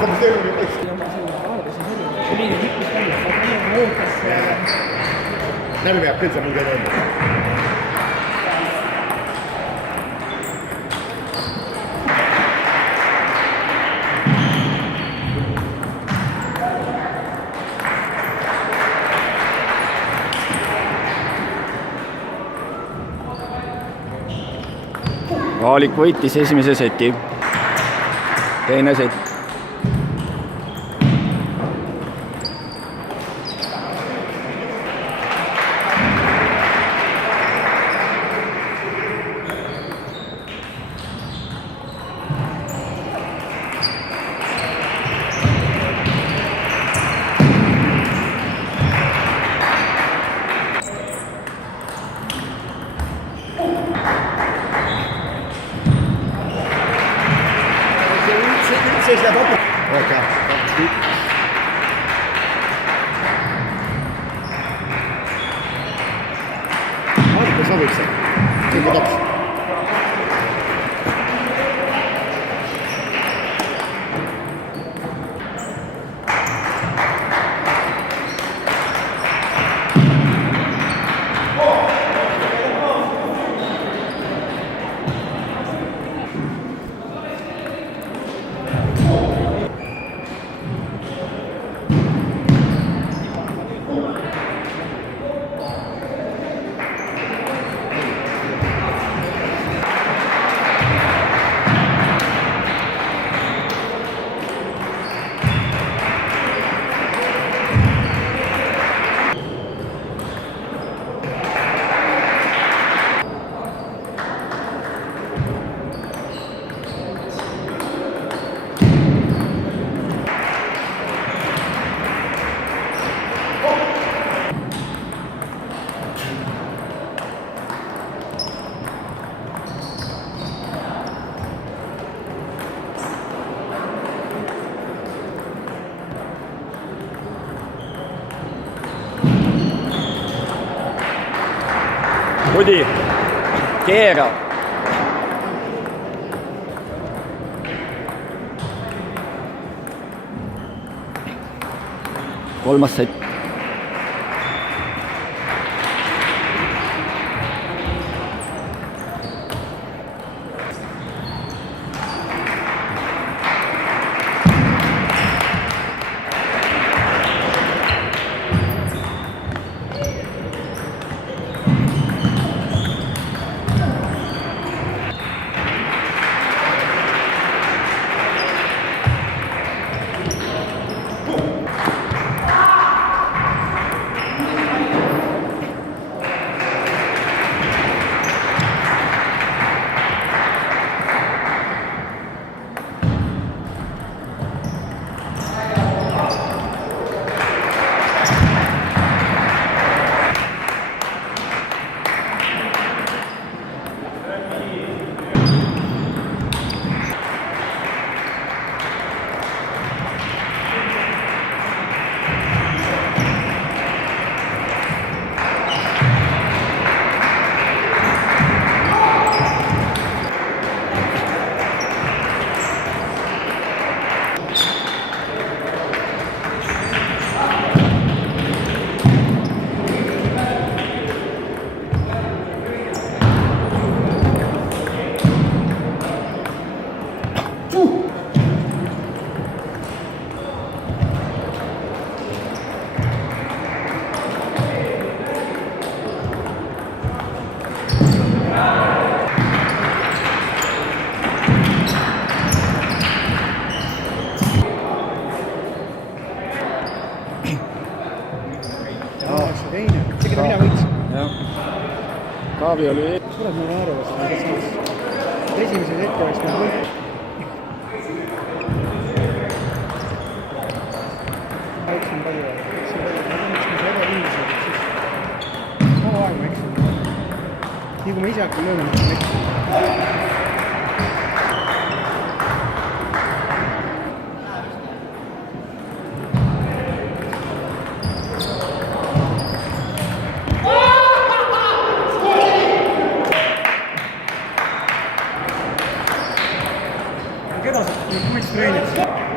Como sempre, depois. Näin me pizza mun kädellä. Aalik võitis esimese seti. Teine sett. Vocês levam pra... Ó, cá. Olha, pessoal, isso aí. Tem que dar... Udi, keera. Kolmas sett. Teine, isegi ta mina võitsin. Kaavi oli... Suured mulle arvas, aga saas. Esimesed ette oleks meil võit. Ma ütlesin palju, et see oli väga viimised, siis kogu aeg ma eksin. Nii kui ma ise hakkan lööma, ma eksin. Keda sa võitsid treenid?